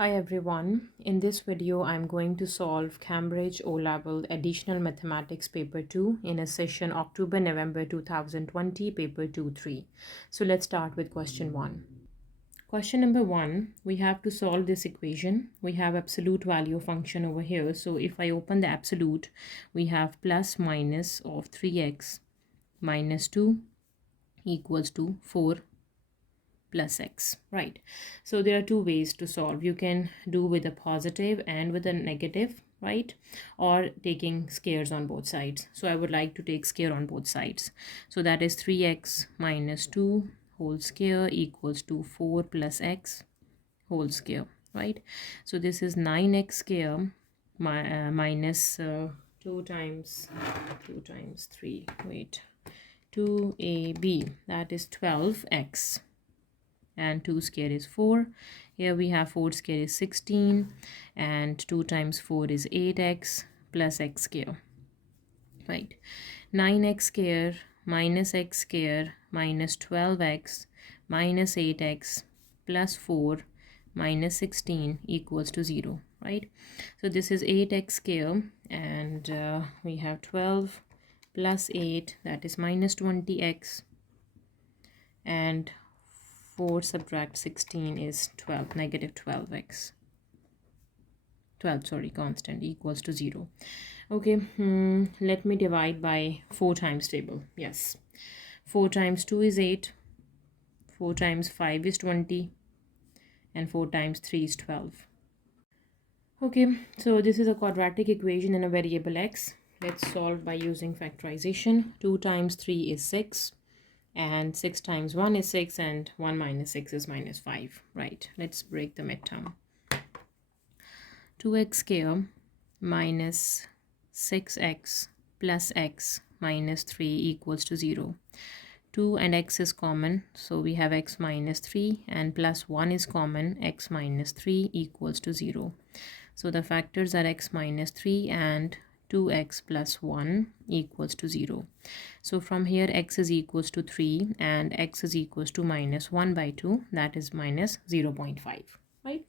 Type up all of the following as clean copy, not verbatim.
Hi everyone, in this video I'm going to solve Cambridge O-Level Additional Mathematics Paper 2 in a session October-November 2020 Paper 2-3. So let's start with question 1. Question number 1, we have to solve this equation. We have absolute value function over here. So if I open the absolute, we have plus minus of 3x minus 2 equals to 4 plus x, right? So there are two ways to solve. You can do with a positive and with a negative, right? Or taking squares on both sides. So I would like to take square on both sides. So that is 3x minus 2 whole square equals to 4 plus x whole square, right? So this is 9x square minus 2 times 3, wait, 2ab, that is 12x, and 2 square is 4. Here we have 4 square is 16, and 2 times 4 is 8x plus x square, right? 9x square minus x square minus 12x minus 8x plus 4 minus 16 equals to 0, right? So this is 8x square, and we have 12 plus 8, that is minus 20x, and 4 subtract 16 is 12, negative 12x. 12, sorry, constant, equals to 0. Okay, let me divide by 4 times table. Yes, 4 times 2 is 8, 4 times 5 is 20, and 4 times 3 is 12. Okay, so this is a quadratic equation in a variable x. Let's solve by using factorization. 2 times 3 is 6. And 6 times 1 is 6, and 1 minus 6 is minus 5, right? Let's break the midterm. 2x square minus 6x plus x minus 3 equals to 0. 2 and x is common, so we have x minus 3, and plus 1 is common, x minus 3 equals to 0. So the factors are x minus 3 and 2x plus 1 equals to 0. So from here x is equals to 3 and x is equals to minus 1 by 2, that is minus 0.5, right?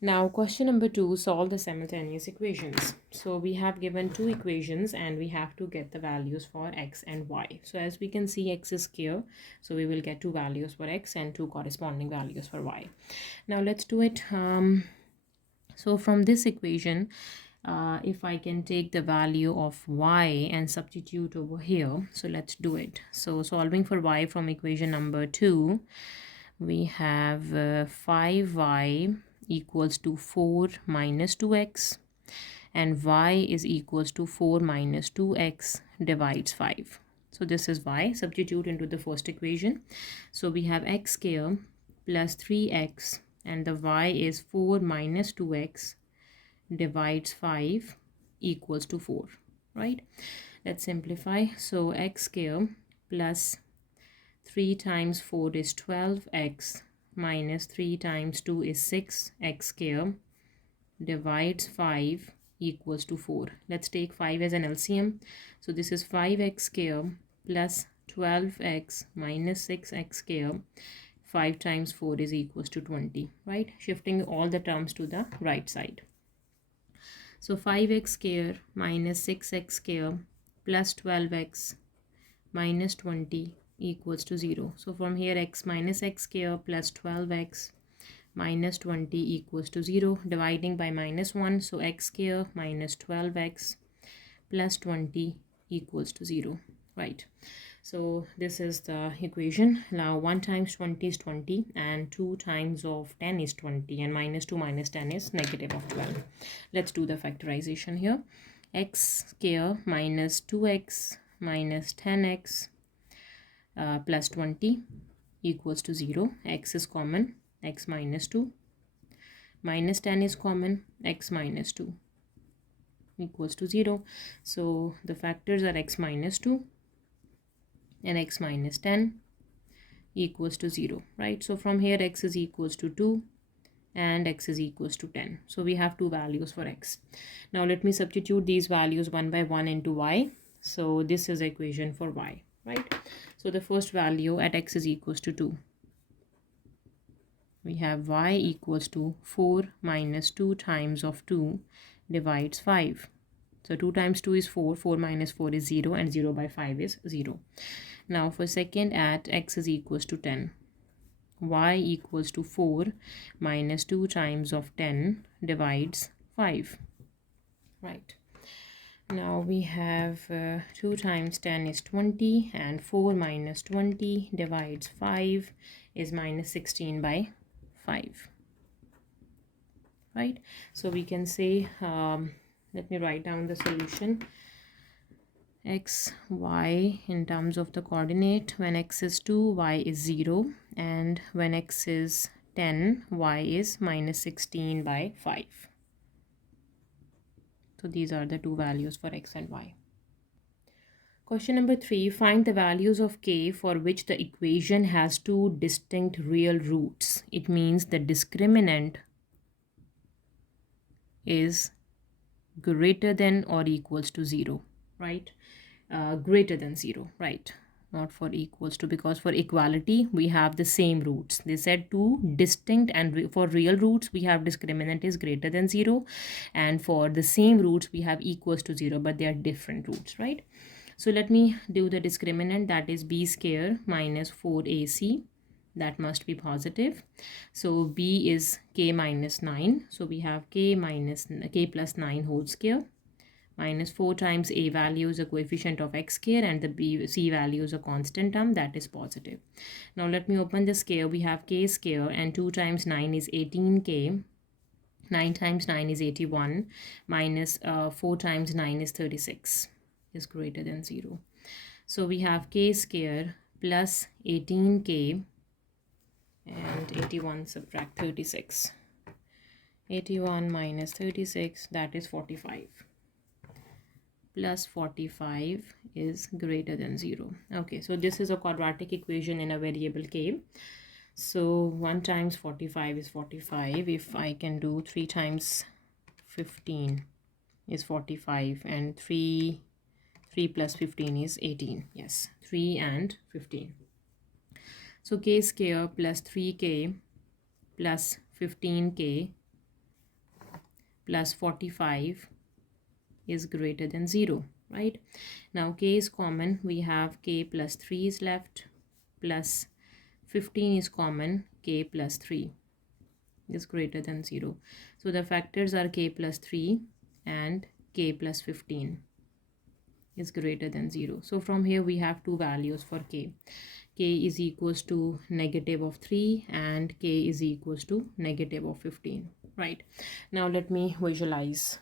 Now question number 2, solve the simultaneous equations. So we have given two equations and we have to get the values for x and y. So as we can see, x is square, so we will get two values for x and two corresponding values for y. Now let's do it. So from this equation, if I can take the value of y and substitute over here, so let's do it. So solving for y from equation number 2, we have 5y equals to 4 minus 2x, and y is equals to 4 minus 2x divides 5. So this is y, substitute into the first equation. So we have x square plus 3x, and the y is 4 minus 2x divides 5 equals to 4, right? Let's simplify. So x square plus 3 times 4 is 12x minus 3 times 2 is 6x square divides 5 equals to 4. Let's take 5 as an LCM. So this is 5x square plus 12x minus 6x square. 5 times 4 is equals to 20, right? Shifting all the terms to the right side. So 5x square minus 6x square plus 12x minus 20 equals to 0. So from here x minus x square plus 12x minus 20 equals to 0. Dividing by minus 1. So x square minus 12x plus 20 equals to 0, right? So this is the equation. Now 1 times 20 is 20, and 2 times of 10 is 20, and minus 2 minus 10 is negative of 12. Let's do the factorization here. X square minus 2x minus 10x plus 20 equals to 0. X is common, x minus 2. Minus 10 is common, x minus 2 equals to 0. So the factors are x minus 2 and x minus 10 equals to 0, right? So from here x is equals to 2 and x is equals to 10. So we have two values for x. Now let me substitute these values one by one into y. So this is the equation for y, right? So the first value at x is equals to 2. we have y equals to 4 minus 2 times of 2 divides 5. So 2 times 2 is 4, 4 minus 4 is 0, and 0 by 5 is 0. Now for second at x is equals to 10. Y equals to 4 minus 2 times of 10 divides 5. Right. Now we have 2 times 10 is 20, and 4 minus 20 divides 5 is minus 16 by 5. Right. So we can say, let me write down the solution. X, y in terms of the coordinate, when x is 2, y is 0, and when x is 10, y is minus 16 by 5. So these are the two values for x and y. Question number 3, find the values of k for which the equation has two distinct real roots. It means the discriminant is greater than or equals to 0, right? Greater than 0, right? Not for equals to, because for equality we have the same roots. They said two distinct, and for real roots we have discriminant is greater than 0, and for the same roots we have equals to 0, but they are different roots, right? So let me do the discriminant, that is b square minus 4ac, that must be positive. So b is k minus 9, so we have k plus 9 whole square, minus 4 times a value is a coefficient of x square, and the c value is a constant term, that is positive. Now let me open the square. We have k square, and 2 times 9 is 18k, 9 times 9 is 81, minus 4 times 9 is 36, is greater than 0. So we have k square plus 18k and 81 subtract 36. 81 minus 36, that is 45. Plus 45 is greater than 0. Okay, so this is a quadratic equation in a variable k. So 1 times 45 is 45. If I can do 3 times 15 is 45, and 3 plus 15 is 18. Yes, 3 and 15. So k square plus 3k plus 15k plus 45 is greater than 0, right? Now k is common, we have k plus 3 is left, plus 15 is common, k plus 3 is greater than 0. So the factors are k plus 3 and k plus 15 is greater than 0. So from here we have two values for k. K is equals to negative of 3 and k is equals to negative of 15, right? Now let me visualize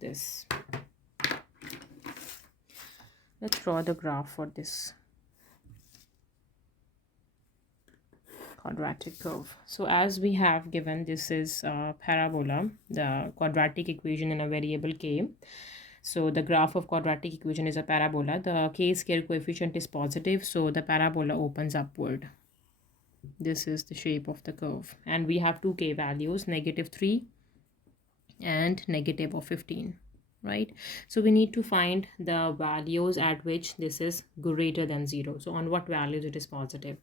this. Let's draw the graph for this quadratic curve. So as we have given, this is a parabola, the quadratic equation in a variable k. So the graph of quadratic equation is a parabola. The k square coefficient is positive, so the parabola opens upward. This is the shape of the curve, and we have two k values, negative 3 and negative of 15, right? So we need to find the values at which this is greater than 0. So on what values it is positive?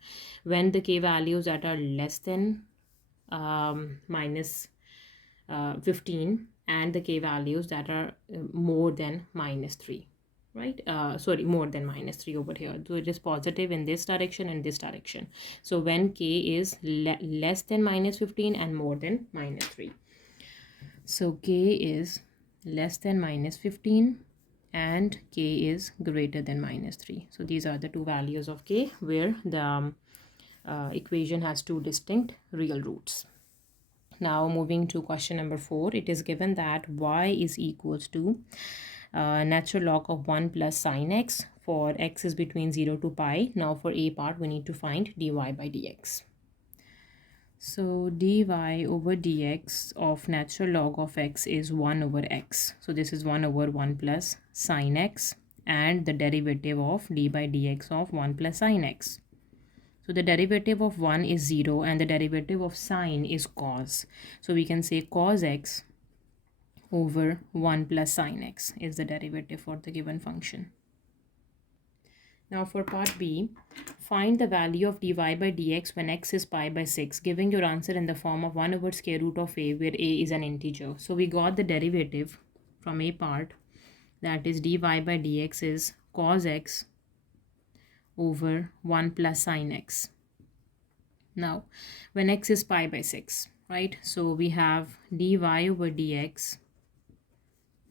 When the k values that are less than minus 15, and the k values that are more than minus 3, right? Sorry, more than minus 3 over here. So it is positive in this direction and this direction. So when k is less than minus 15 and more than minus 3. So k is less than minus 15 and k is greater than minus 3. So these are the two values of k where the equation has two distinct real roots. Now moving to question number 4, it is given that y is equals to natural log of 1 plus sine x for x is between 0 to pi. Now for a part we need to find dy by dx. So dy over dx of natural log of x is 1 over x. So this is 1 over 1 plus sine x, and the derivative of d by dx of 1 plus sine x. So the derivative of 1 is 0 and the derivative of sine is cos. So we can say cos x over 1 plus sine x is the derivative for the given function. Now for part B, find the value of dy by dx when x is pi by 6, giving your answer in the form of 1 over square root of a, where a is an integer. So we got the derivative from a part, that is dy by dx is cos x over 1 plus sin x. Now when x is pi by 6, right? So we have dy over dx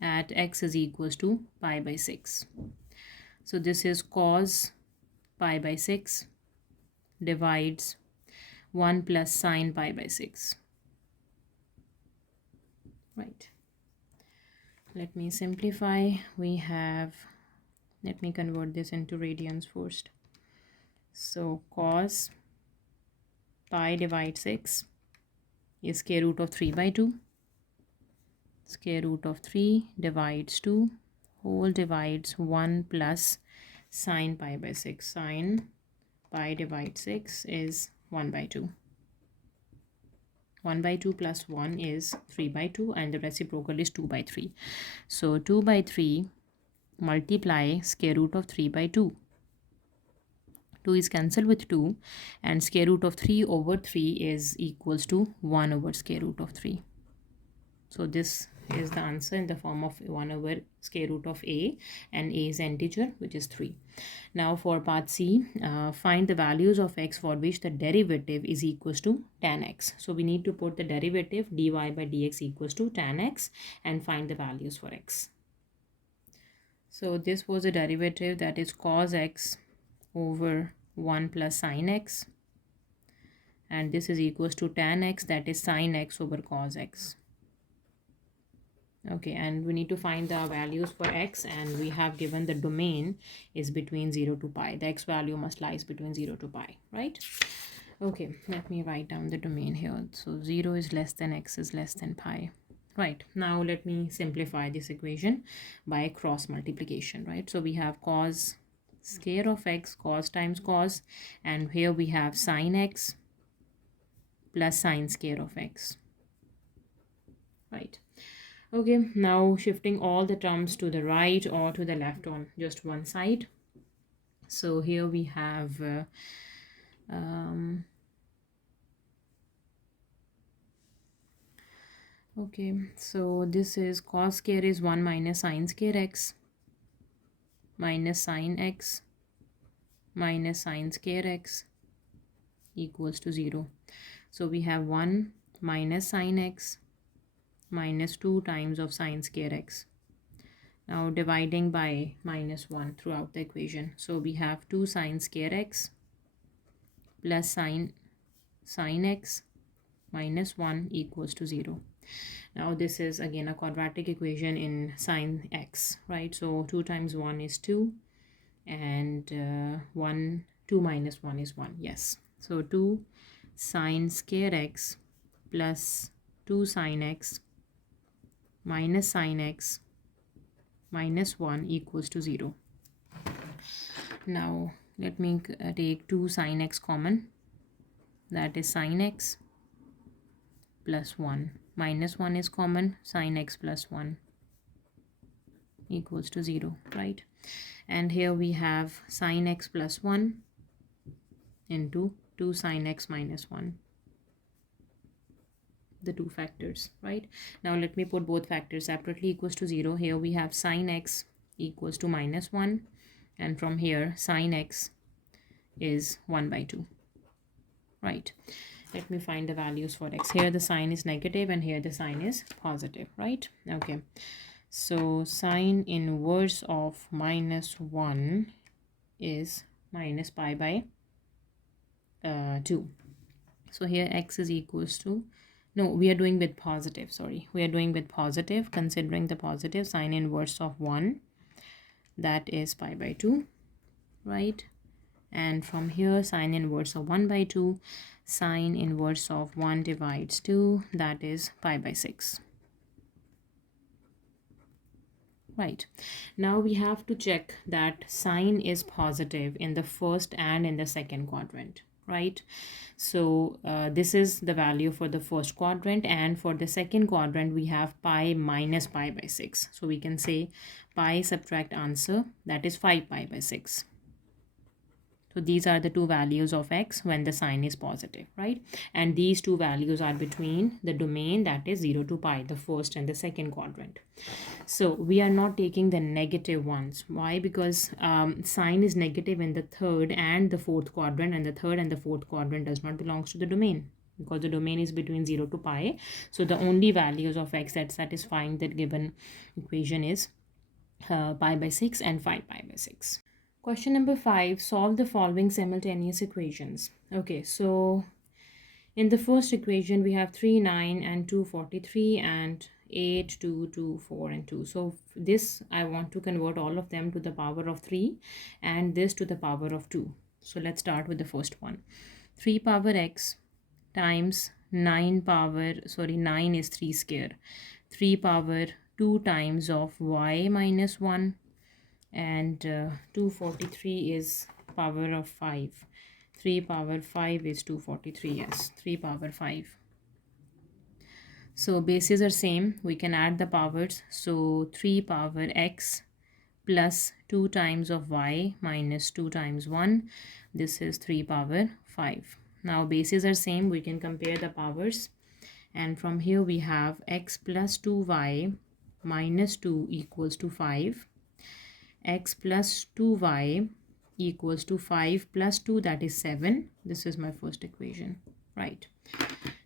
at x is equals to pi by 6. So this is cos pi by 6 divides 1 plus sine pi by 6. Right. Let me simplify. We have, let me convert this into radians first. So cos pi divided 6 is square root of 3 by 2. Square root of 3 divides 2, whole divides 1 plus sine pi by 6. Sine pi divided 6 is 1 by 2. 1 by 2 plus 1 is 3 by 2, and the reciprocal is 2 by 3. So 2 by 3 multiply square root of 3 by 2. 2 is cancelled with 2, and square root of 3 over 3 is equals to 1 over square root of 3. So this is the answer in the form of 1 over square root of a, and a is an integer, which is 3. Now for part C, find the values of x for which the derivative is equals to tan x. So we need to put the derivative dy by dx equals to tan x and find the values for x. So this was a derivative, that is cos x over 1 plus sin x, and this is equals to tan x, that is sin x over cos x. Okay, and we need to find the values for x, and we have given the domain is between 0 to pi. The x value must lies between 0 to pi, right? Okay, let me write down the domain here. So 0 is less than x is less than pi. Right, now let me simplify this equation by cross multiplication, right? So we have cos square of x, cos times cos, and here we have sin x plus sin square of x, right? Okay, now shifting all the terms to the right or to the left on just one side. So here we have okay, so this is cos square is 1 minus sin square x minus sin x minus sin square x equals to 0. So we have 1 minus sin x minus 2 times of sin square x. Now dividing by minus 1 throughout the equation. So we have 2 sin square x plus sin x minus 1 equals to 0. Now this is again a quadratic equation in sin x, right? So 2 times 1 is 2, and 2 minus 1 is 1. Yes. So 2 sin square x plus 2 sin x minus sin x minus 1 equals to 0. Now let me take 2 sin x common, that is sin x plus 1, minus 1 is common, sin x plus 1 equals to 0, right? And here we have sin x plus 1 into 2 sin x minus 1, the two factors, right? Now let me put both factors separately equals to 0. Here we have sin x equals to minus 1, and from here sin x is 1 by 2, right? Let me find the values for x. Here the sign is negative and here the sign is positive, right? Okay, so sine inverse of minus 1 is minus pi by 2. So here x is equals to, no, we are doing with positive, sorry, we are doing with positive, considering the positive. Sine inverse of 1, that is pi by 2, right? And from here sine inverse of 1 by 2, sine inverse of 1 divides 2, that is pi by 6, right? Now we have to check that sine is positive in the first and in the second quadrant, right? So this is the value for the first quadrant, and for the second quadrant we have pi minus pi by 6. So we can say pi subtract answer, that is 5 pi by 6. So these are the two values of x when the sign is positive, right? And these two values are between the domain that is 0 to pi, the first and the second quadrant. So we are not taking the negative ones. Why? Because sign is negative in the third and the fourth quadrant, and the third and the fourth quadrant does not belongs to the domain, because the domain is between 0 to pi. So the only values of x that satisfying that given equation is pi by 6 and 5 pi by 6. Question number 5, solve the following simultaneous equations. Okay, so in the first equation we have 3, 9 and 2, 43, and 8, 2, 2, 4 and 2. So this I want to convert all of them to the power of 3 and this to the power of 2. So let's start with the first one. 3 power x times 9 is 3 square. 3 power 2 times of y minus 1, and 243 is power of 5. 3 power 5 is 243, yes, 3 power 5. So bases are same, we can add the powers. So 3 power x plus 2 times of y minus 2 times 1, this is 3 power 5. Now bases are same, we can compare the powers, and from here we have x plus 2y minus 2 equals to 5. X plus 2y equals to 5 plus 2, that is 7. This is my first equation, right?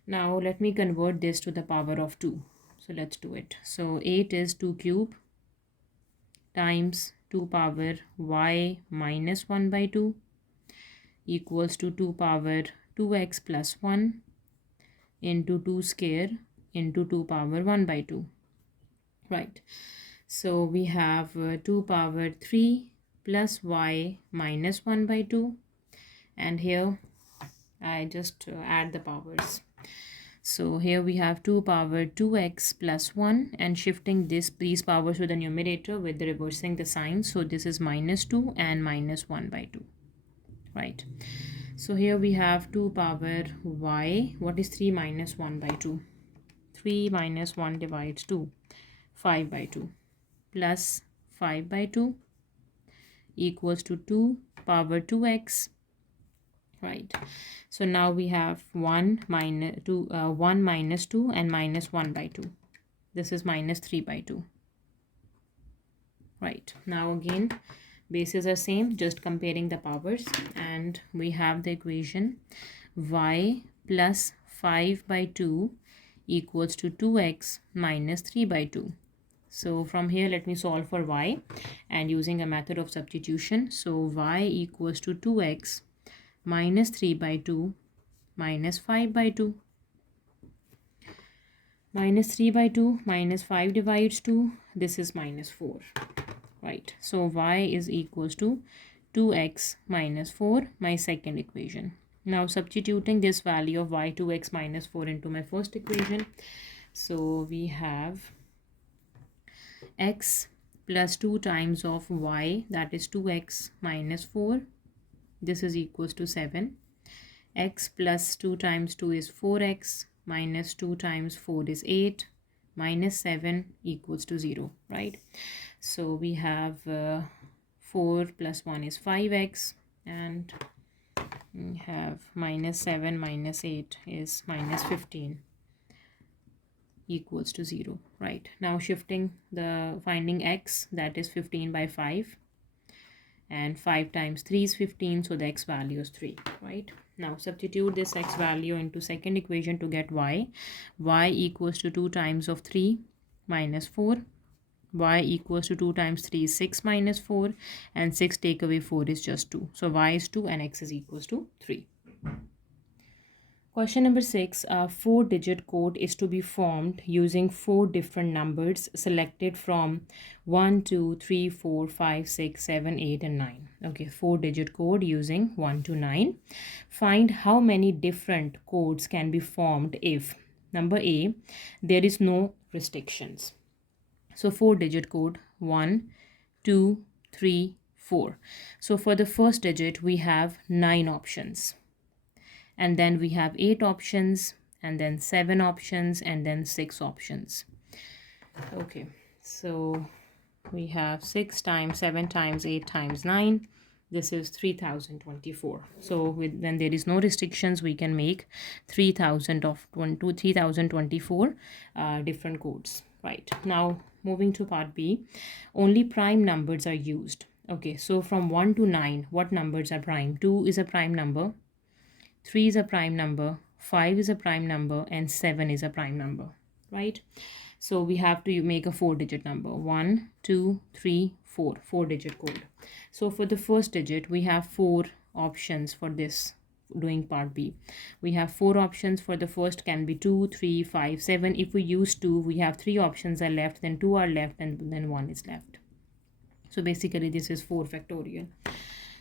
Now let me convert this to the power of 2. So let's do it. So 8 is 2 cube times 2 power y minus 1 by 2 equals to 2 power 2x plus 1 into 2 square into 2 power 1 by 2, right? So we have 2 power 3 plus y minus 1 by 2, and here I just add the powers. So here we have 2 power 2x plus 1, and shifting these powers to the numerator with the reversing the sign. So this is minus 2 and minus 1 by 2, right? So here we have 2 power y. What is 3 minus 1 by 2? 3 minus 1 divides 2, 5 by 2, plus 5 by 2 equals to 2 power 2x, right? So now we have 1 minus 2 and minus 1 by 2. This is minus 3 by 2, right? Now again bases are same, just comparing the powers, and we have the equation y plus 5 by 2 equals to 2x minus 3 by 2. So from here let me solve for y and using a method of substitution. So y equals to 2x minus 3 by 2 minus 5 by 2. Minus 3 by 2 minus 5 divides 2. This is minus 4, right? So y is equals to 2x minus 4, my second equation. Now substituting this value of y 2x minus 4 into my first equation. So we have x plus 2 times of y, that is 2x minus 4. This is equals to 7. X plus 2 times 2 is 4x minus 2 times 4 is 8 minus 7 equals to 0, right? So we have 4 plus 1 is 5x, and we have minus 7 minus 8 is minus 15 equals to 0, right? Now shifting the finding x, that is 15 by 5, and 5 times 3 is 15, so the x value is 3, right? Now substitute this x value into second equation to get y. Y equals to 2 times of 3 minus 4. Y equals to 2 times 3 is 6 minus 4, and 6 take away 4 is just 2. So y is 2 and x is equals to 3. Question number 6, a 4-digit code is to be formed using 4 different numbers selected from 1, 2, 3, 4, 5, 6, 7, 8, and 9. Okay, 4-digit code using 1 to 9. Find how many different codes can be formed if, number A, there is no restrictions. So 4-digit code 1, 2, 3, 4. So for the first digit we have 9 options. And then we have 8 options, and then 7 options, and then 6 options. Okay, so we have 6 times 7 times 8 times 9. This is 3024. So when there is no restrictions, we can make 3024 different codes. Right, now moving to part B, only prime numbers are used. Okay, so from 1 to 9, what numbers are prime? 2 is a prime number, 3 is a prime number, 5 is a prime number, and 7 is a prime number, right? So we have to make a 4-digit number. 1, 2, 3, 4, 4-digit code. So for the first digit, we have 4 options for this doing part B. We have 4 options. For the first can be 2, 3, 5, 7. If we use 2, we have 3 options are left, then 2 are left, and then 1 is left. So basically this is 4 factorial.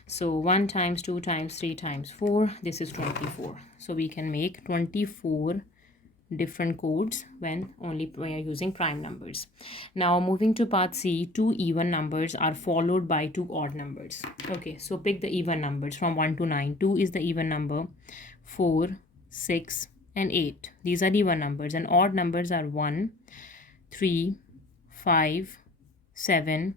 So 1 times 2 times 3 times 4, this is 24. So we can make 24 different codes when we are using prime numbers. Now moving to part C, 2 even numbers are followed by 2 odd numbers. Okay, so pick the even numbers from 1 to 9. 2 is the even number, 4, 6, and 8. These are even numbers, and odd numbers are 1, 3, 5, 7,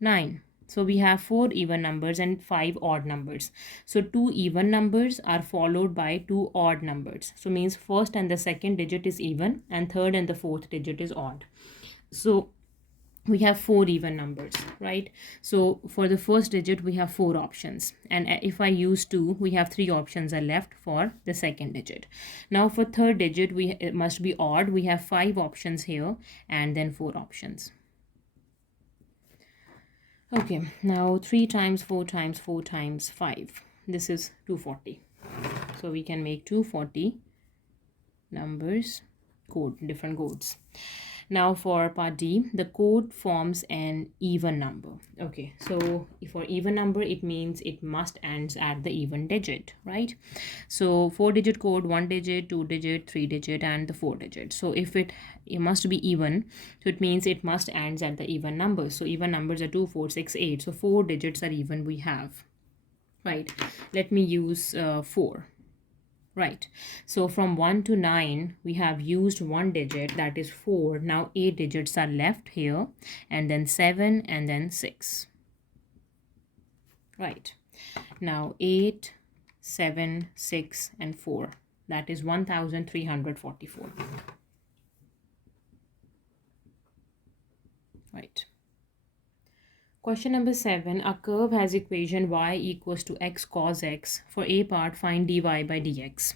9. So we have 4 even numbers and 5 odd numbers. So 2 even numbers are followed by 2 odd numbers. So means first and the second digit is even, and third and the fourth digit is odd. So we have 4 even numbers, right? So for the first digit, we have 4 options. And if I use 2, we have 3 options are left for the second digit. Now for third digit, it must be odd. We have 5 options here and then 4 options. Okay, now 3 times 4 times 4 times 5. This is 240. So we can make 240 numbers, different codes. Now for part D, the code forms an even number. Okay, so for even number, it means it must ends at the even digit, right? So 4-digit code, 1 digit, 2 digit, 3 digit, and the 4 digit. So if it must be even, so it means it must ends at the even number. So even numbers are 2, 4, 6, 8. So 4 digits are even we have, right? Let me use 4. Right, so from 1 to 9, we have used 1 digit, that is 4. Now 8 digits are left here, and then 7, and then 6. Right, now 8, 7, 6, and 4. That is 1344. Right. Question number 7. A curve has equation y equals to x cos x. For a part, find dy by dx.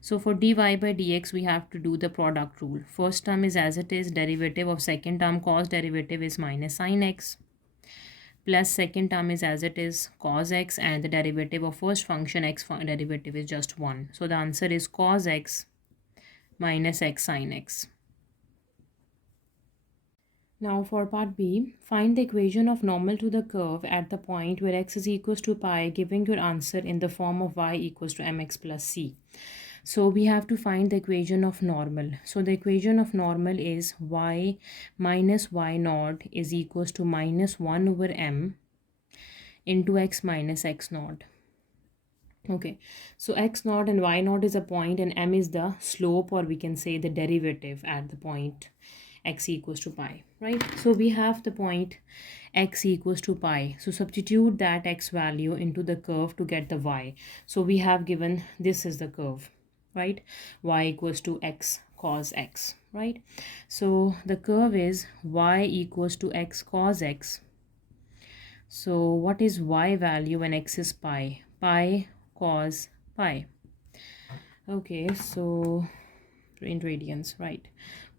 So for dy by dx, we have to do the product rule. First term is as it is, derivative of second term cos derivative is minus sin x, plus second term is as it is, cos x, and the derivative of first function x derivative is just 1. So the answer is cos x minus x sin x. Now for part B, find the equation of normal to the curve at the point where x is equals to pi, giving your answer in the form of y equals to mx plus c. So we have to find the equation of normal. So the equation of normal is y minus y naught is equals to minus 1 over m into x minus x naught. Okay, so x naught and y naught is a point, and m is the slope, or we can say the derivative at the point x equals to pi, right? So we have the point x equals to pi. So substitute that x value into the curve to get the y. So we have given this is the curve, right? Y equals to x cos x, right? So the curve is y equals to x cos x. So what is y value when x is pi? Pi cos pi. Okay, so in radians, right?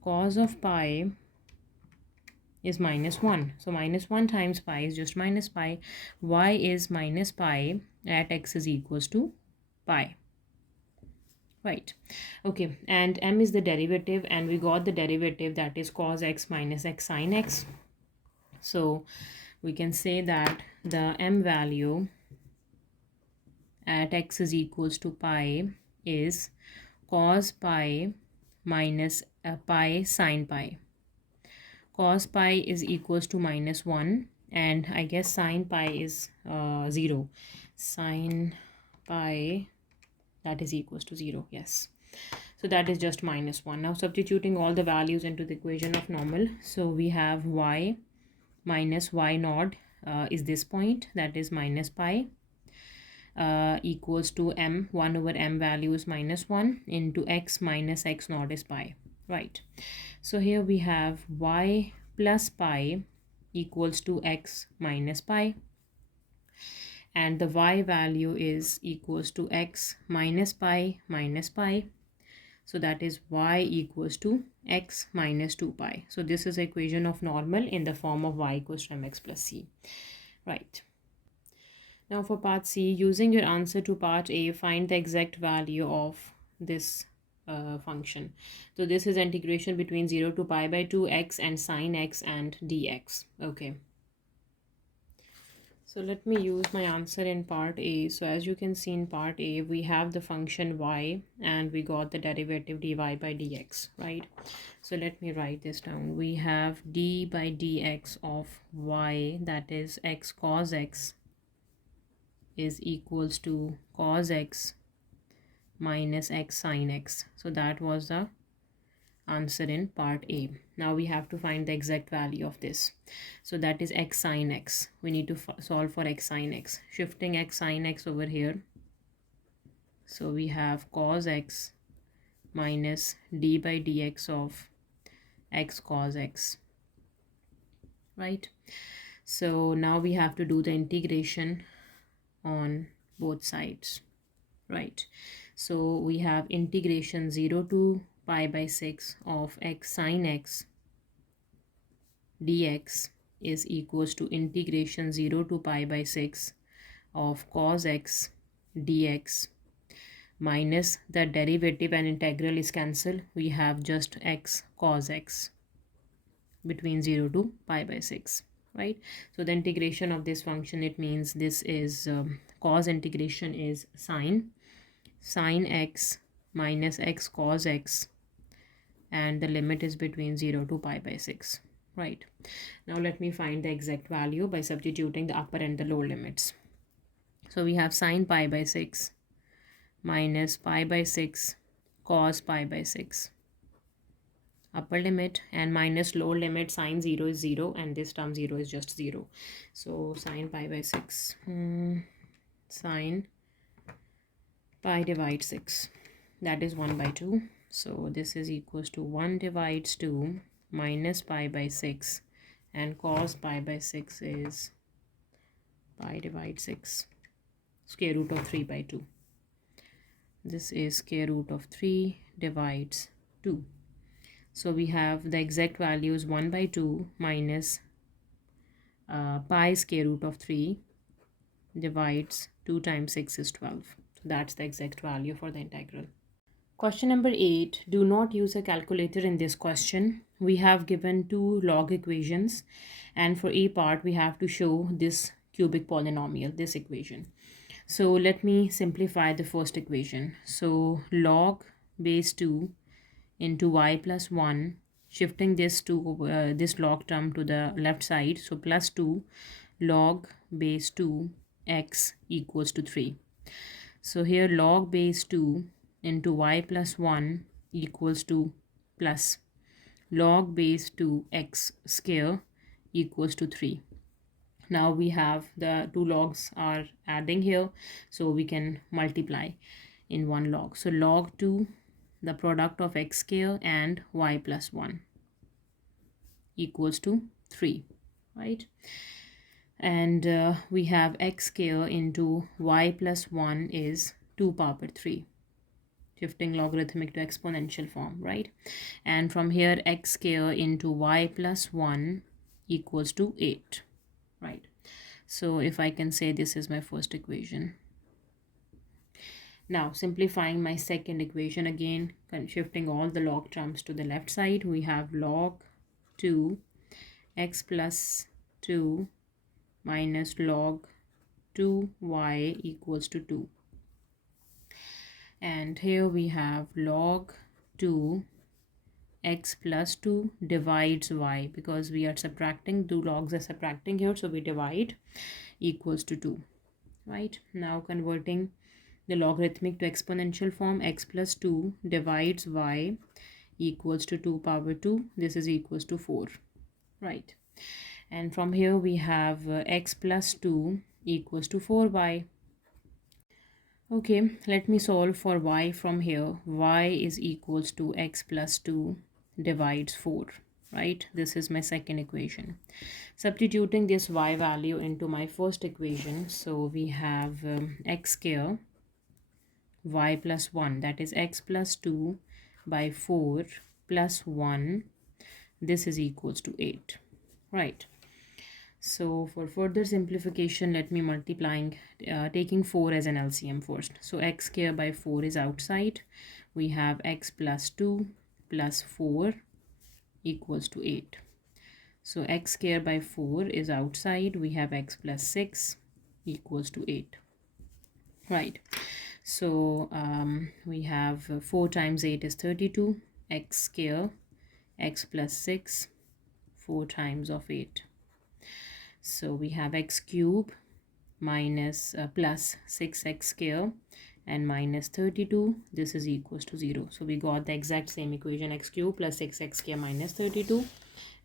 Cos of pi is minus 1. So minus 1 times pi is just minus pi. Y is minus pi at x is equals to pi. Right. Okay, and m is the derivative, and we got the derivative, that is cos x minus x sin x. So we can say that the m value at x is equals to pi is cos pi minus pi sin pi. Cos pi is equals to minus 1, and I guess sin pi is 0. Sin pi, that is equals to 0, yes. So that is just minus 1. Now substituting all the values into the equation of normal. So we have y minus y naught is this point, that is minus pi equals to m, 1 over m value is minus 1 into x minus x naught is pi, right? So here we have y plus pi equals to x minus pi, and the y value is equals to x minus pi minus pi. So that is y equals to x minus 2 pi. So this is equation of normal in the form of y equals to mx plus c, right? Now for part C, using your answer to part A, find the exact value of this function. So this is integration between 0 to pi by 2 x and sine x and dx. Okay. So let me use my answer in part A. So as you can see in part A, we have the function y and we got the derivative dy by dx, right? So let me write this down. We have d by dx of y, that is x cos x, is equals to cos x minus x sine x. So that was the answer in part A. Now we have to find the exact value of this. So that is x sine x. We need to solve for x sine x. Shifting x sine x over here. So we have cos x minus d by dx of x cos x, right? So now we have to do the integration on both sides, right? So we have integration 0 to pi by 6 of x sine x dx is equals to integration 0 to pi by 6 of cos x dx minus the derivative and integral is cancelled. We have just x cos x between 0 to pi by 6, right? So the integration of this function, it means this is cos integration is sine x minus x cos x, and the limit is between 0 to pi by 6, right? Now let me find the exact value by substituting the upper and the lower limits. So we have sine pi by 6 minus pi by 6 cos pi by 6 upper limit, and minus lower limit, sine 0 is 0 and this term 0 is just 0. So sine pi by 6 sine pi divides 6, that is 1 by 2. So this is equals to 1 divides 2 minus pi by 6, and cos pi by 6 is pi divides 6, square root of 3 by 2. This is square root of 3 divides 2. So we have the exact value is 1 by 2 minus pi square root of 3 divides 2 times 6 is 12. So that's the exact value for the integral. Question number 8. Do not use a calculator in this question. We have given two log equations, and for A part we have to show this cubic polynomial, this equation. So let me simplify the first equation. So log base 2 into y plus 1, shifting this to this log term to the left side, so plus 2 log base 2 x equals to 3. So here log base 2 into y plus 1 equals to plus log base 2 x square equals to 3. Now we have the two logs are adding here, so we can multiply in one log. So log 2, the product of x square and y plus 1 equals to 3, right? And we have x square into y plus 1 is 2 power 3, shifting logarithmic to exponential form, right? And from here x square into y plus 1 equals to 8, right? So if I can say this is my first equation. Now simplifying my second equation, again shifting all the log terms to the left side, we have log 2 x plus 2 minus log 2y equals to 2. And here we have log 2 x plus 2 divides y, because we are subtracting, two logs are subtracting here, so we divide, equals to 2, right? Now converting the logarithmic to exponential form, x plus 2 divides y equals to 2 power 2, this is equals to 4, right? And from here we have x plus 2 equals to 4y. Okay, let me solve for y from here. Y is equals to x plus 2 divides 4, right? This is my second equation. Substituting this y value into my first equation, so we have x square y plus 1, that is x plus 2 by 4 plus 1. This is equals to 8, right? So for further simplification, let me taking 4 as an LCM first. So x square by 4 is outside. We have x plus 2 plus 4 equals to 8. So x square by 4 is outside. We have x plus 6 equals to 8. Right. So we have 4 times 8 is 32. X square, x plus 6, 4 times of 8. So we have x cube minus plus 6x square and minus 32. This is equals to 0. So we got the exact same equation, x cube plus 6x square minus 32,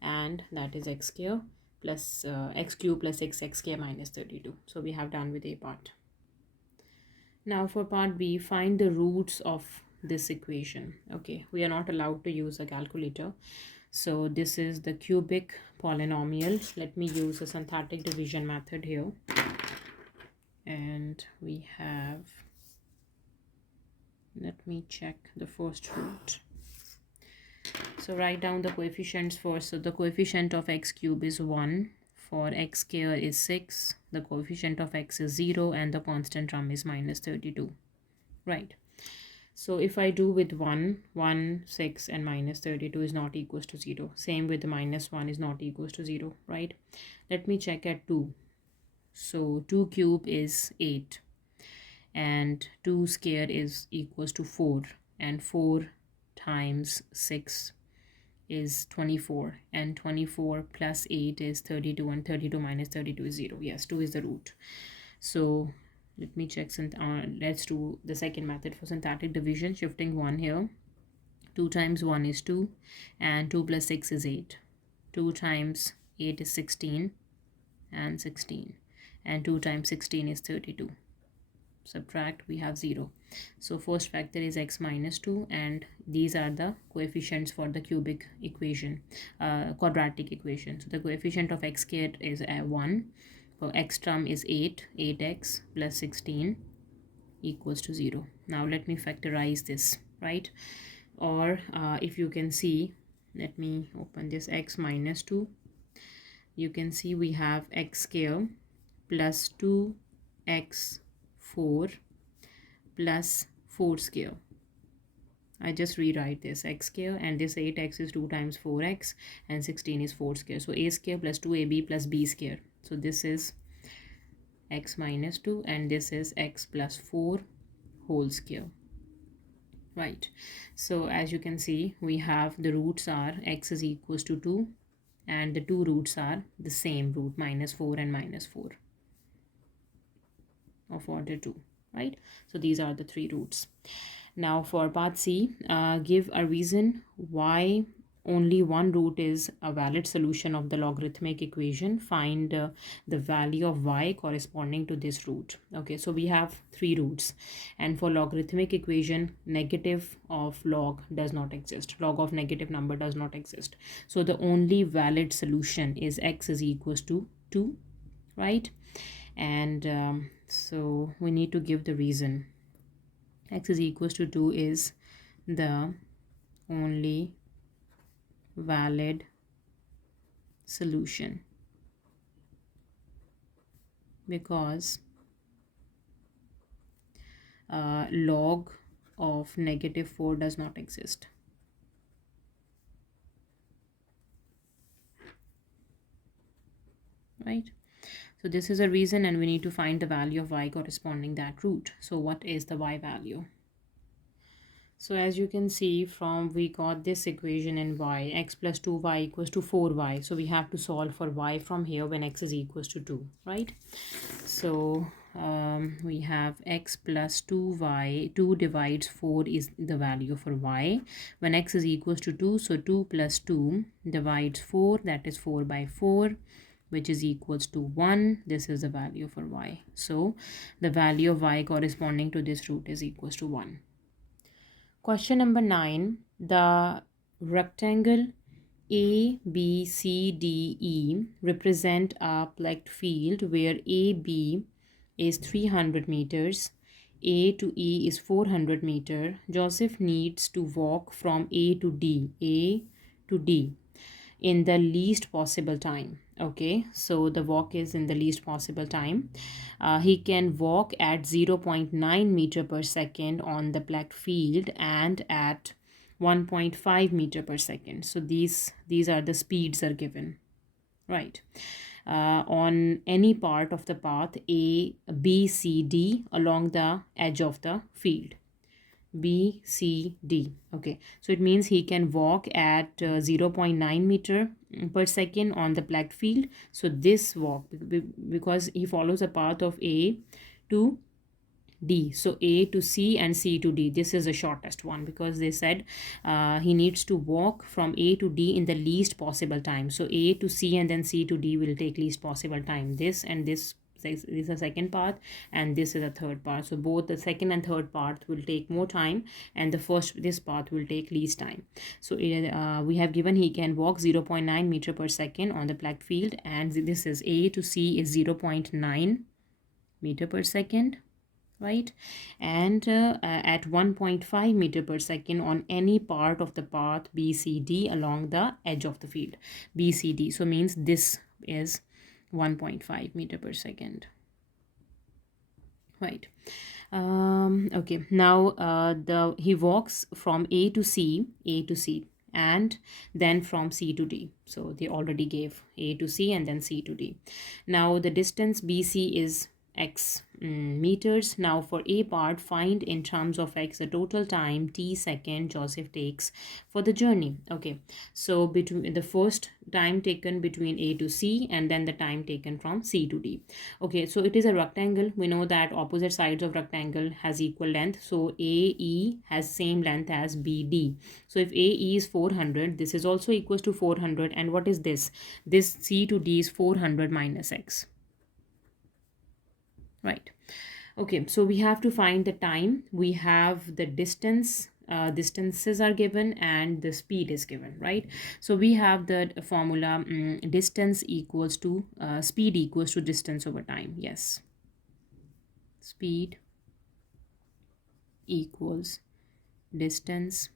and that is x square plus x cube plus 6x square minus 32. So we have done with A part. Now for part B, find the roots of this equation. Okay, we are not allowed to use a calculator. So this is the cubic polynomial. Let me use a synthetic division method here. And we have, let me check the first root. So write down the coefficients first. So the coefficient of x cube is 1. For x square is 6. The coefficient of x is 0. And the constant term is minus 32. Right. So if I do with 1, 6 and minus 32 is not equals to 0. Same with the minus 1 is not equals to 0. Right. Let me check at 2. So 2 cube is 8. And 2 square is equals to 4. And 4 times 6 is 24, and 24 plus 8 is 32, and 32 minus 32 is 0. Yes, 2 is the root. So let me check. Let's do the second method for synthetic division, shifting 1 here. 2 times 1 is 2, and 2 plus 6 is 8. 2 times 8 is 16, and 16, and 2 times 16 is 32. Subtract, we have 0. So first factor is x minus 2, and these are the coefficients for the cubic equation, quadratic equation. So the coefficient of x squared is 1. For x term is 8. 8x plus 16 equals to 0. Now let me factorize this, right? Or if you can see, let me open this x minus 2. You can see we have x square plus 2x 4 plus 4 square. I just rewrite this x square, and this 8x is 2 times 4x, and 16 is 4 square. So a square plus 2ab plus b square. So this is x minus 2, and this is x plus 4 whole square. Right. So as you can see, we have the roots are x is equals to 2, and the two roots are the same root, minus 4 and minus 4 of order 2, right? So these are the three roots. Now for part C, give a reason why only one root is a valid solution of the logarithmic equation. Find the value of y corresponding to this root. Okay, so we have three roots, and for logarithmic equation, negative of log does not exist. Log of negative number does not exist. So the only valid solution is x is equals to 2, right? And so we need to give the reason. X is equals to 2 is the only valid solution because log of negative 4 does not exist. Right? So this is a reason, and we need to find the value of y corresponding that root. So what is the y value? So as you can see from, we got this equation in y, x plus 2y equals to 4y. So we have to solve for y from here when x is equals to 2, right? So we have x plus 2y, 2 divides 4 is the value for y. When x is equals to 2, so 2 plus 2 divides 4, that is 4 by 4. which is equals to 1. This is the value for y. So the value of y corresponding to this root is equals to 1. Question number 9. The rectangle A, B, C, D, E represent a plugged field where AB is 300 meters, A to E is 400 meter. Joseph needs to walk from A to D in the least possible time. Okay, so the walk is in the least possible time. He can walk at 0.9 meter per second on the plugged field and at 1.5 meter per second. So these are the speeds are given, right? On any part of the path A, B, C, D along the edge of the field. B, C, D. Okay, so it means he can walk at 0.9 meter per second on the plugged field. So this walk, because he follows a path of A to D, so A to C and C to D, this is the shortest one, because they said he needs to walk from A to D in the least possible time. So A to C and then C to D will take least possible time. This and this is a second path, and this is a third part. So both the second and third part will take more time, and this path will take least time. So we have given he can walk 0.9 meter per second on the plugged field, and this is A to C is 0.9 meter per second, right? And at 1.5 meter per second on any part of the path BCD along the edge of the field BCD. So means this is 1.5 meter per second, right? Okay, now he walks from A to C and then from C to D. So they already gave A to C and then C to D. Now the distance BC is x meters. Now for A part, find in terms of x the total time t second Joseph takes for the journey. Okay, so between the first time taken between A to C and then the time taken from C to D. Okay, so it is a rectangle. We know that opposite sides of rectangle has equal length. So AE has same length as BD. So if AE is 400, this is also equals to 400. And what is this? This C to D is 400 minus x. Right. Okay, so we have to find the time. We have the distance. Distances are given and the speed is given, right? So we have the formula distance equals to speed equals to distance over time. Yes, speed equals distance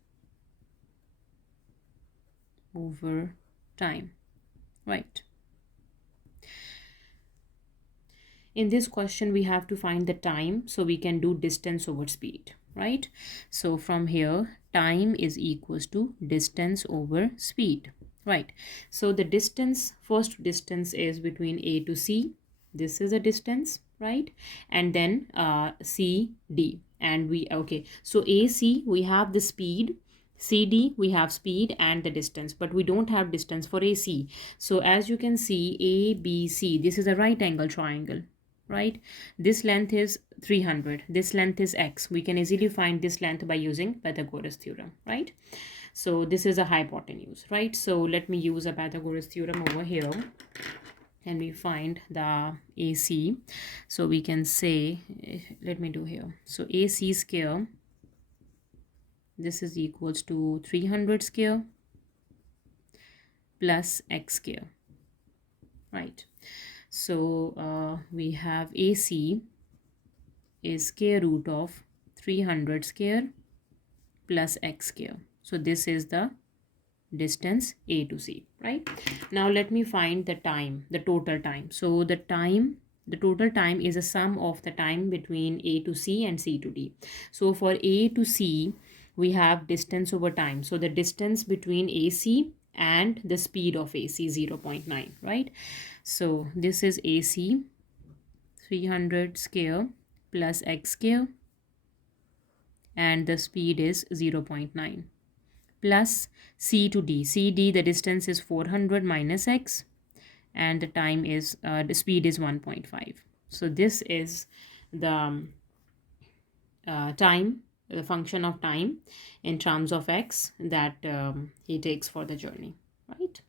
over time, right? In this question, we have to find the time, so we can do distance over speed, right? So from here, time is equals to distance over speed, right? So the distance, first distance is between A to C. This is a distance, right? And then C, D. And okay, so AC, we have the speed. CD, we have speed and the distance, but we don't have distance for AC. So as you can see, ABC, this is a right angle triangle, right? This length is 300, this length is x. We can easily find this length by using Pythagoras theorem, right? So this is a hypotenuse, right? So let me use a Pythagoras theorem over here and we find the AC. So we can say, let me do here, so AC square, this is equals to 300 square plus x square, right? So we have AC is square root of 300 square plus x square. So this is the distance A to C, right? Now let me find the time, the total time. So the total time is a sum of the time between A to C and C to D. So for A to C, we have distance over time. So the distance between AC and the speed of AC 0.9, right? So this is AC 300 square plus x square and the speed is 0.9 plus C to D. CD, the distance is 400 minus x and the time is, the speed is 1.5. So this is the time, the function of time in terms of x that he takes for the journey, right?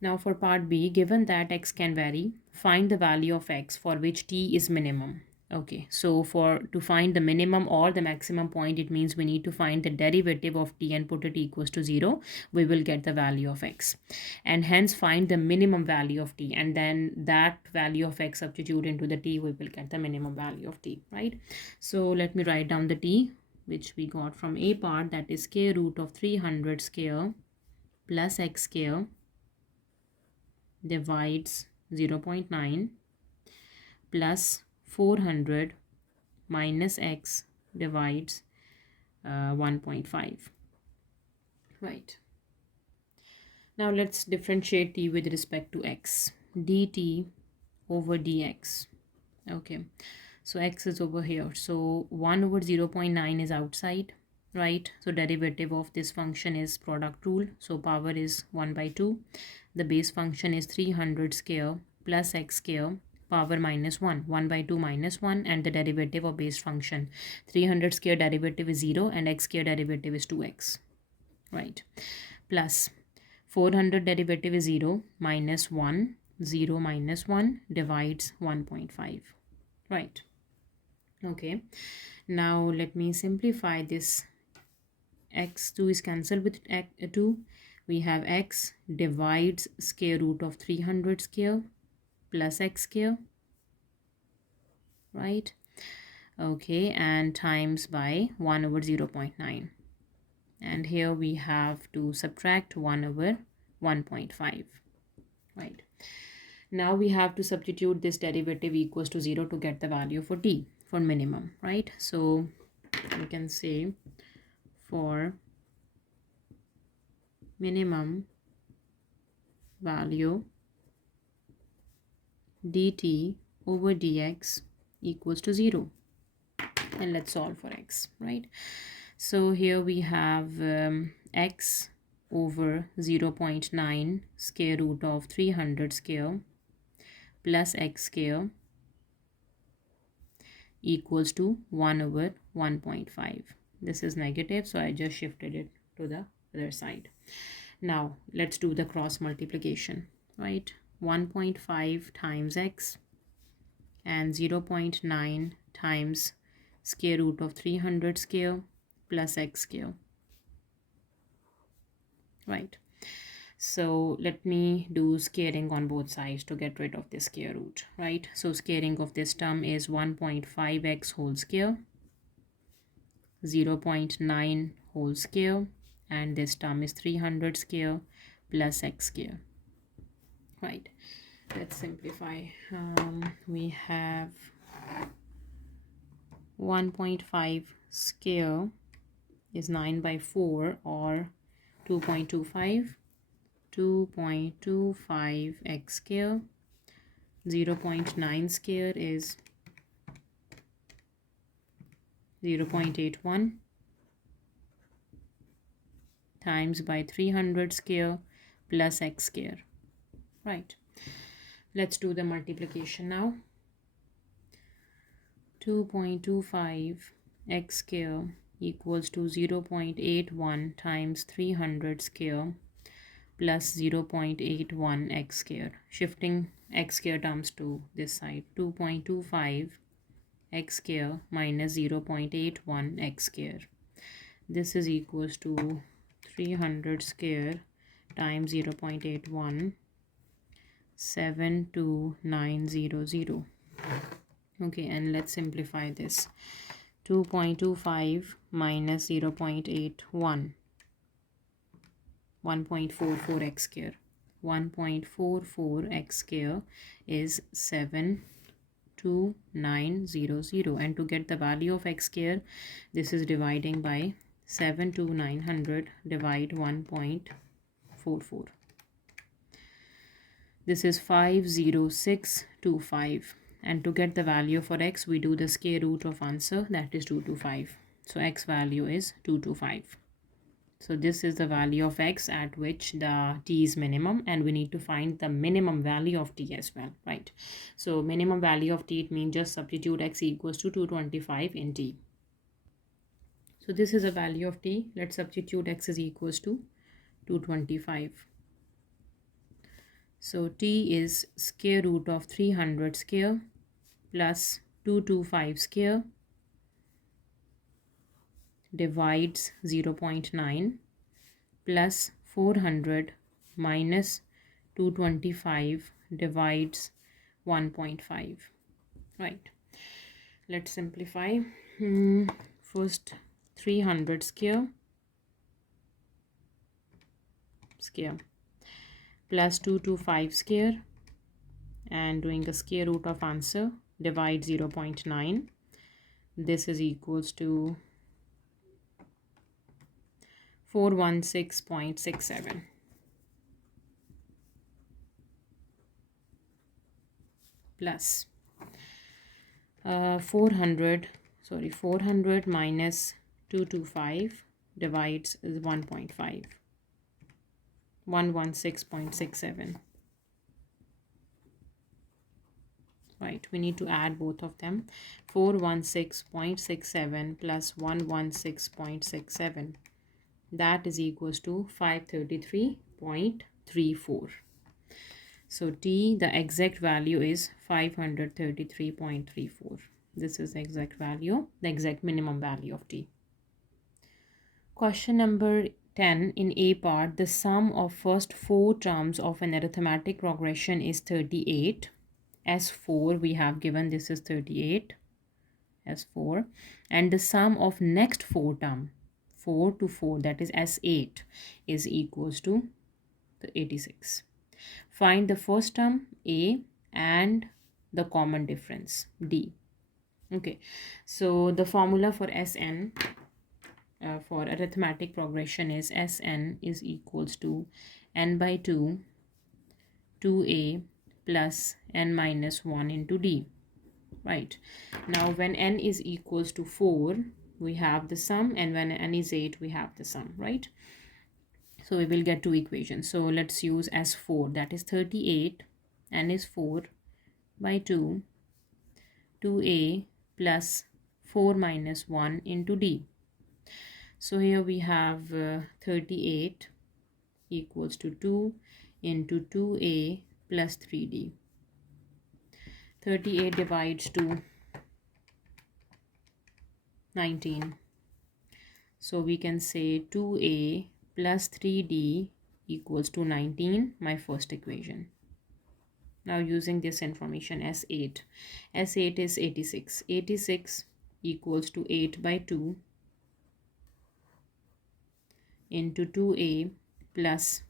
Now for part B, given that x can vary, find the value of x for which t is minimum. Okay, so for to find the minimum or the maximum point, it means we need to find the derivative of t and put it equals to 0. We will get the value of x, and hence find the minimum value of t, and then that value of x substitute into the t, we will get the minimum value of t, right? So let me write down the t, which we got from a part, that is square root of 300 square plus x square divides 0.9 plus 400 minus x divides 1.5. Right. Now let's differentiate t with respect to x. dt over dx. Okay. So x is over here. So 1 over 0.9 is outside, right? So derivative of this function is product rule. So power is 1 by 2. The base function is 300 square plus x square power minus 1. 1 by 2 minus 1, and the derivative of base function. 300 square derivative is 0 and x square derivative is 2x. Right. Plus 400 derivative is 0 minus 1. 0 minus 1 divides 1.5. Right. Okay, now let me simplify this. X2 is cancelled with 2. We have x divides square root of 300 square plus x square, right? Okay, and times by 1 over 0.9. And here we have to subtract 1 over 1.5, right? Now we have to substitute this derivative equals to 0 to get the value for t, for minimum, right? So we can say for minimum value dt over dx equals to 0, and let's solve for x, right? So here we have x over 0.9 square root of 300 square plus x square equals to 1 over 1.5. This is negative, so I just shifted it to the other side. Now let's do the cross multiplication, right? 1.5 times x and 0.9 times square root of 300 square plus x square, right? So let me do squaring on both sides to get rid of the square root, right? So squaring of this term is 1.5x whole square, 0.9 whole square, and this term is 300 square plus x square, right? Let's simplify. We have 1.5 square is 9 by 4 or 2.25. 2.25 x square. 0.9 square is 0.81 times by 300 square plus x square, right? Let's do the multiplication now. 2.25 x square equals to 0.81 times 300 square plus 0.81 x square. Shifting x square terms to this side. 2.25 x square minus 0.81 x square. This is equals to 300 square times 0.81, 72900. Okay, and let's simplify this. 2.25 minus 0.81, 1.44 x square. 1.44 x square is 72900, and to get the value of x square, this is dividing by 72900 divide 1.44. This is 50625, and to get the value for x, we do the square root of answer, that is 225. So x value is 225. So this is the value of x at which the t is minimum, and we need to find the minimum value of t as well, right? So minimum value of t, it means just substitute x equals to 225 in t. So this is a value of t. Let's substitute x is equals to 225. So t is square root of 300 square plus 225 square divides 0.9 plus 400 minus 225 divides 1.5. Right. Let's simplify. First 300 square plus 225 square and doing a square root of answer divide 0.9. This is equals to 416.67 plus 400 minus 225 divides 1.5, 116.67. Right, we need to add both of them. 416.67 plus 116.67, that is equals to 533.34. So t, the exact value is 533.34. This is the exact value, the exact minimum value of t. Question number 10 in A part, the sum of first 4 terms of an arithmetic progression is 38. S4 we have given, this is 38, S4, and the sum of next 4 term, 4 to 4, that is S8, is equals to the 86. Find the first term A and the common difference D. Okay, so the formula for Sn for arithmetic progression is Sn is equals to n by 2 2a plus n minus 1 into d. Right, now when n is equals to 4 we have the sum, and when n is 8 we have the sum, right? So we will get two equations. So let's use S4, that is 38, n is 4 by 2 2a plus 4 minus 1 into d. So here we have 38 equals to 2 into 2a plus 3d. 38 divides to 19. So we can say 2a plus 3d equals to 19, my first equation. Now using this information, S8. S8 is 86. 86 equals to 8 by 2 into 2a plus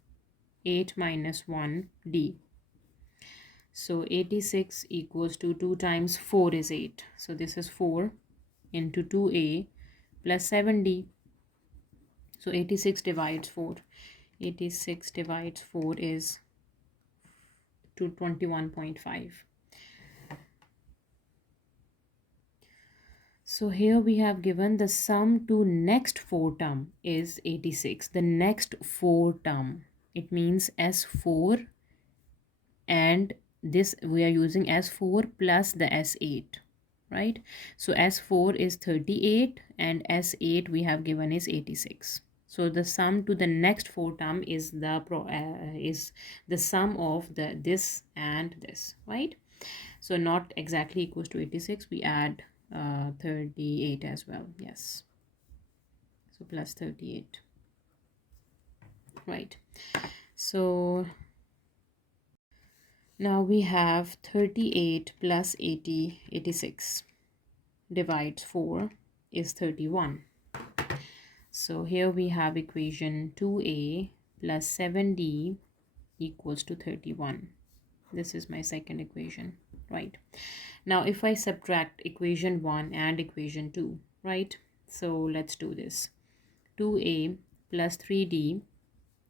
8 minus 1 d. So 86 equals to 2 times 4 is 8. So this is 4 into 2a plus 7d. So 86 divides 4. 86 divides 4 is to 21.5. So here we have given the sum to next 4 term is 86. The next 4 term, it means S4, and this we are using S4 plus the S8, right? So S4 is 38 and S8 we have given is 86. So the sum to the next 4 term is the sum of this and this, right? So not exactly equals to 86, we add 38 as well, yes. So plus 38, right? So now we have 38 plus 80, 86 divides 4 is 31. So here we have equation 2a plus 7d equals to 31. This is my second equation, right? Now if I subtract equation 1 and equation 2, right? So let's do this. 2a plus 3d,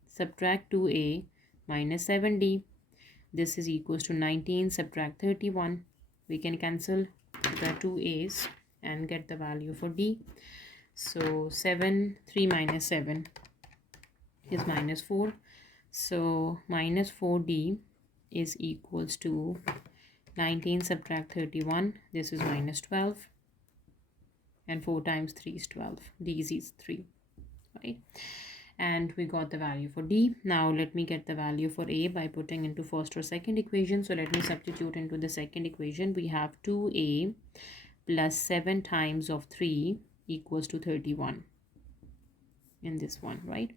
subtract 2a minus 7d. This is equals to 19, subtract 31. We can cancel the 2a's and get the value for d. So 3 minus 7 is minus 4. So minus 4d is equals to 19 subtract 31. This is minus 12. And 4 times 3 is 12. D is 3. Right? and we got the value for D. Now let me get the value for A by putting into first or second equation. So let me substitute into the second equation. We have 2A plus 7 times of 3 equals to 31 in this one, right?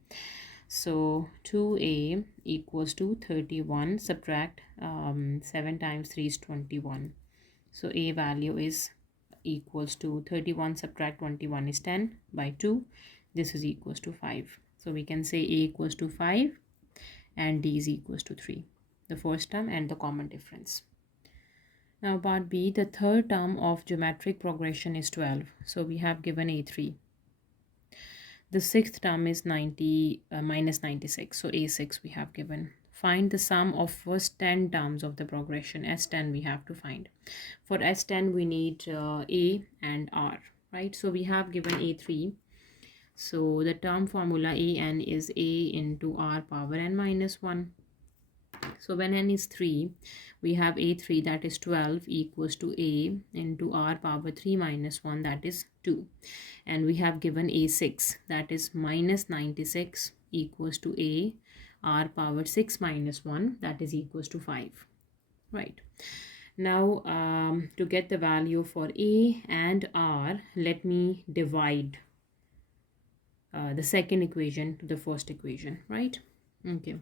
So 2A equals to 31, subtract 7 times 3 is 21. So A value is equals to 31, subtract 21 is 10 by 2. This is equals to 5. So we can say A equals to 5 and D is equals to 3. The first term and the common difference. Now part B, the third term of geometric progression is 12. So we have given A3. The sixth term is 90 minus 96. So A6 we have given. Find the sum of first 10 terms of the progression. S10 we have to find. For S10 we need A and R, right? So we have given A3. So the term formula AN is A into R power n minus 1. So when n is 3, we have A3, that is 12, equals to A into R power 3 minus 1, that is 2. And we have given A6, that is minus 96, equals to A R power 6 minus 1, that is equals to 5. Right. Now to get the value for A and R, let me divide the second equation to the first equation, right? Okay.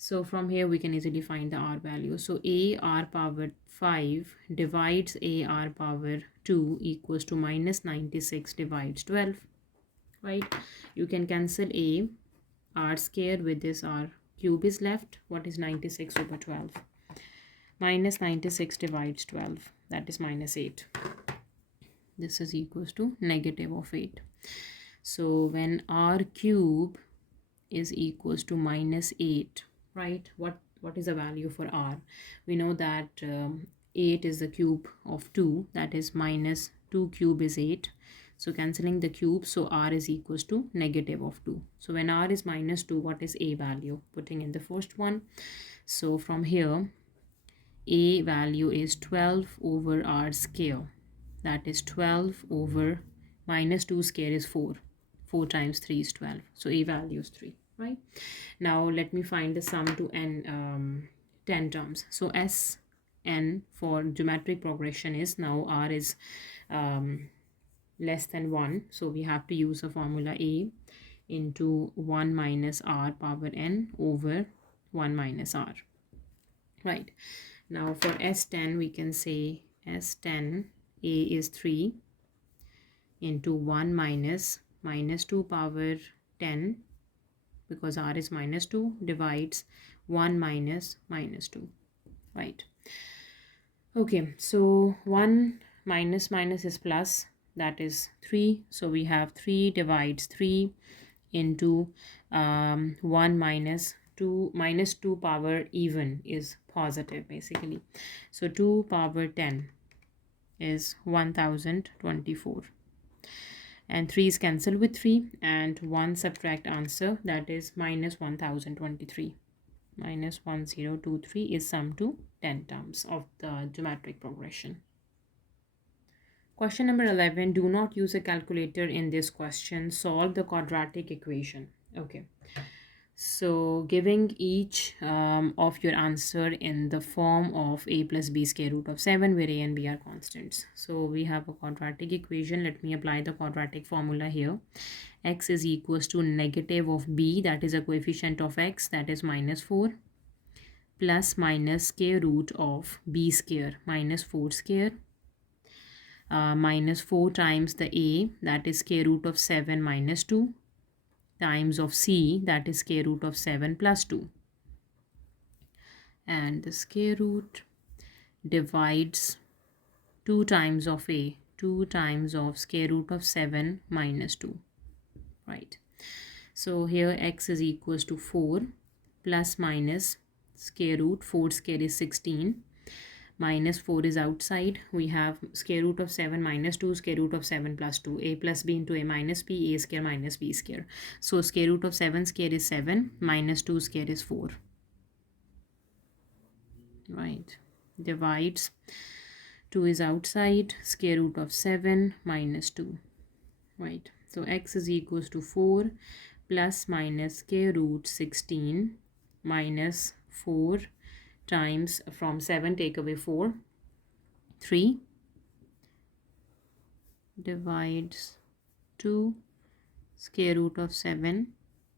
So from here we can easily find the R value. So A R power 5 divides A R power 2 equals to minus 96 divides 12, right? You can cancel A R square with this R cube is left. What is 96 over 12? Minus 96 divides 12, that is minus 8. This is equals to negative of 8. So when R cube is equals to minus 8, right? What is the value for R? We know that 8 is the cube of 2, that is minus 2 cube is 8. So cancelling the cube, so R is equals to negative of 2. So when R is minus 2, what is A value? Putting in the first one. So from here, A value is 12 over R square. That is 12 over minus 2 square is 4. 4 times 3 is 12. So A value is 3, right? Now let me find the sum to n 10 terms. So S n for geometric progression is, now R is less than 1. So we have to use a formula A into 1 minus R power n over 1 minus R, right? Now for S10 we can say S10 A is 3 into 1 minus 2 power 10, because R is minus 2, divides 1 minus 2, right? Okay, so 1 minus is plus, that is 3. So we have 3 divides 3 into 1 minus 2. Minus 2 power even is positive basically. So 2 power 10 is 1024. And 3 is cancelled with 3, and 1 subtract answer, that is minus 1023. Minus 1023 is sum to 10 terms of the geometric progression. Question number 11. Do not use a calculator in this question. Solve the quadratic equation. Okay. So giving each of your answer in the form of a plus b square root of 7, where a and b are constants. So we have a quadratic equation. Let me apply the quadratic formula here. X is equals to negative of b, that is a coefficient of x, that is minus 4, plus minus square root of b square, minus 4 square, minus 4 times the a, that is square root of 7 minus 2, times of c, that is square root of 7 plus 2. And the square root divides 2 times of a, 2 times of square root of 7 minus 2, right? So here x is equals to 4 plus minus square root, 4 square is 16, minus 4 is outside. We have square root of 7 minus 2, square root of 7 plus 2. A plus b into a minus b, a square minus b square. So square root of 7 square is 7, minus 2 square is 4. Right. Divides. 2 is outside. Square root of 7 minus 2. Right. So x is equals to 4 plus minus square root 16 minus 4 times, from 7 take away 4, 3 divides 2 square root of 7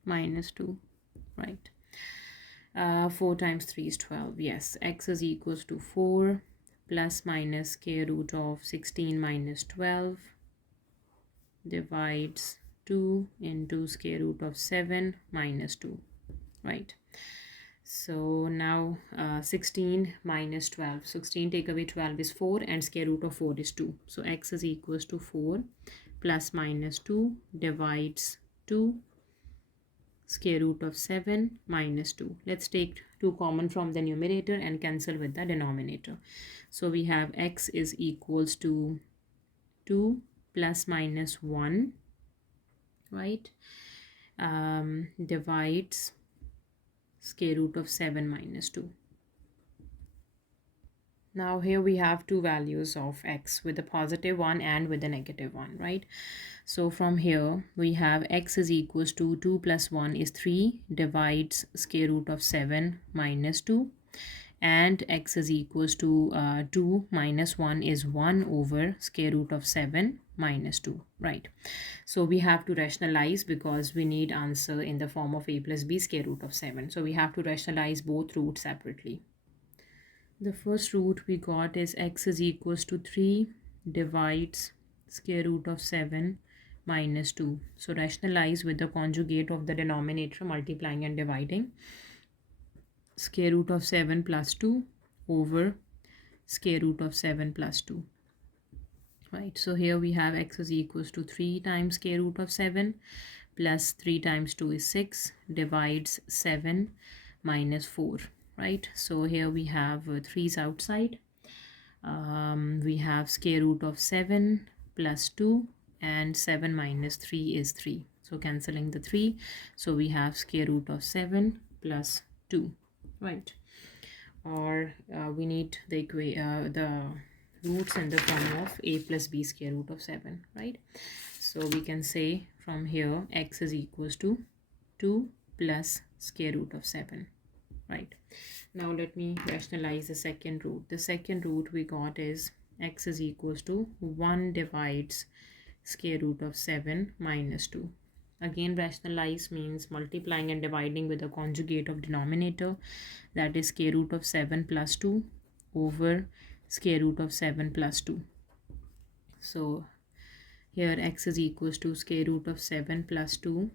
minus 2, right? 4 times 3 is 12. Yes, x is equals to 4 plus minus square root of 16 minus 12 divides 2 into square root of 7 minus 2, right? So now 16 minus 12. 16 take away 12 is 4 and square root of 4 is 2. So x is equals to 4 plus minus 2 divides 2 square root of 7 minus 2. Let's take 2 common from the numerator and cancel with the denominator. So we have x is equals to 2 plus minus 1, right? Divides square root of 7 minus 2. Now here we have two values of x, with a positive one and with a negative one, right? So from here we have x is equals to 2 plus 1 is 3 divides square root of 7 minus 2, and x is equals to 2 minus 1 is 1 over square root of 7 minus 2, right? So we have to rationalize because we need answer in the form of a plus b square root of 7. So we have to rationalize both roots separately. The first root we got is x is equals to 3 divides square root of 7 minus 2. So rationalize with the conjugate of the denominator, multiplying and dividing. Square root of 7 plus 2 over square root of 7 plus 2. Right, so here we have x is equals to 3 times square root of 7 plus 3 times 2 is 6 divides 7 minus 4. Right, so here we have 3's outside. We have square root of 7 plus 2, and 7 minus 3 is 3. So cancelling the 3, so we have square root of 7 plus 2, right? Or we need the roots in the form of a plus b square root of 7, right? So we can say from here x is equals to 2 plus square root of 7, right? Now let me rationalize the second root. The second root we got is x is equals to 1 divides square root of 7 minus 2. Again, rationalize means multiplying and dividing with the conjugate of denominator, that is square root of 7 plus 2 over square root of 7 plus 2. So here x is equals to square root of 7 plus 2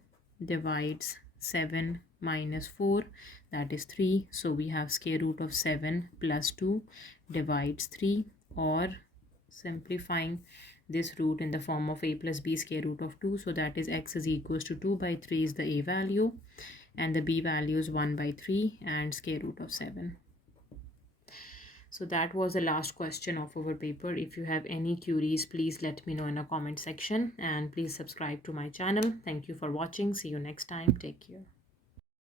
divides 7 minus 4, that is 3. So we have square root of 7 plus 2 divides 3, or simplifying this root in the form of a plus b square root of 2. So that is x is equals to 2 by 3 is the a value, and the b value is 1 by 3 and square root of 7. So that was the last question of our paper. If you have any queries, please let me know in a comment section, and please subscribe to my channel. Thank you for watching. See you next time. Take care.